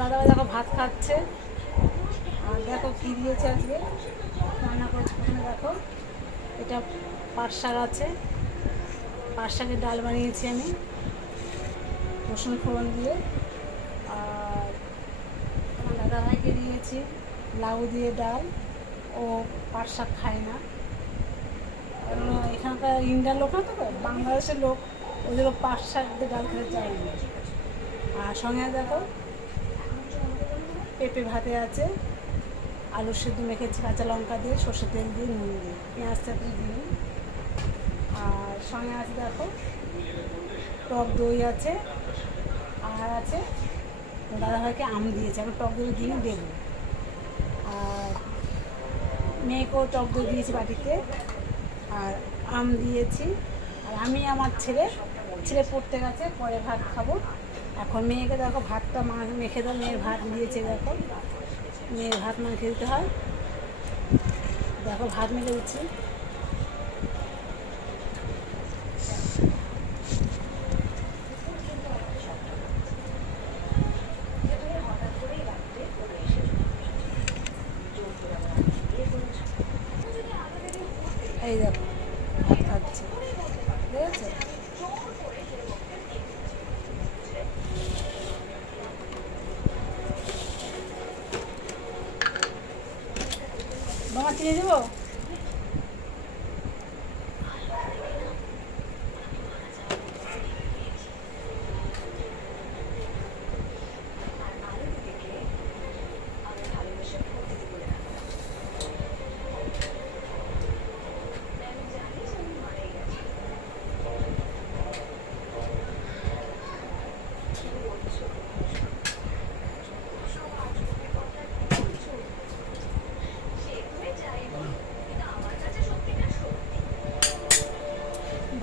দাদাভাই দেখো ভাত খাচ্ছে। আর দেখো কী দিয়েছে আজকে রান্না করছে। প্রথমে দেখো এটা পাট শাক আছে, পাট শাকের ডাল বানিয়েছি আমি রসুন ফোড়ন দিয়ে। আর আমার দাদাভাইকে দিয়েছি লাউ দিয়ে ডাল, ও পাট শাক খায় না, কারণ এখানকার ইন্ডিয়ার লোক না তো, বাংলাদেশের লোক, ওদেরও পাট শাক দিয়ে ডাল খেতে চায় না। আর সঙ্গে দেখো পেঁপে ভাতে আছে, আলু সেদ্ধ মেখেছি কাঁচা লঙ্কা দিয়ে, সর্ষে তেল দিয়ে, নুন দিয়ে, পেঁয়াজ চাটনি দিয়ে। আর সঙ্গে আছে দেখো টক দই আছে, আর আছে দাদাভাইকে আম দিয়েছে, এখন টক দই দিয়ে দেবো। আর মেয়েকেও টক দই দিয়েছি বাটিতে, আর আম দিয়েছি। আর আমি আমার ছেলে পড়তে গেছে, পরে ভাত খাবো। এখন মেয়েকে দেখো ভাতটা মেখে দাও, মেয়ের ভাত দিয়েছে দেখো, মেয়ের ভাত মেখে দিতে হয়। দেখো ভাত মেখে দিচ্ছি। এই দেখো ভাত খাচ্ছে, ঠিক আছে। বাবা চিনে দেবো?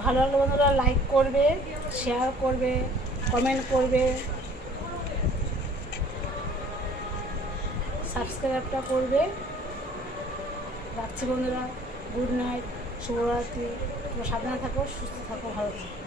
ভালো লাগলে বন্ধুরা লাইক করবে, শেয়ার করবে, কমেন্ট করবে, সাবস্ক্রাইবটা করবে। রাখছি বন্ধুরা, গুড নাইট, শুভরাত্রি। তোমরা সাবধানে থাকো, সুস্থ থাকো, ভালো থাকো।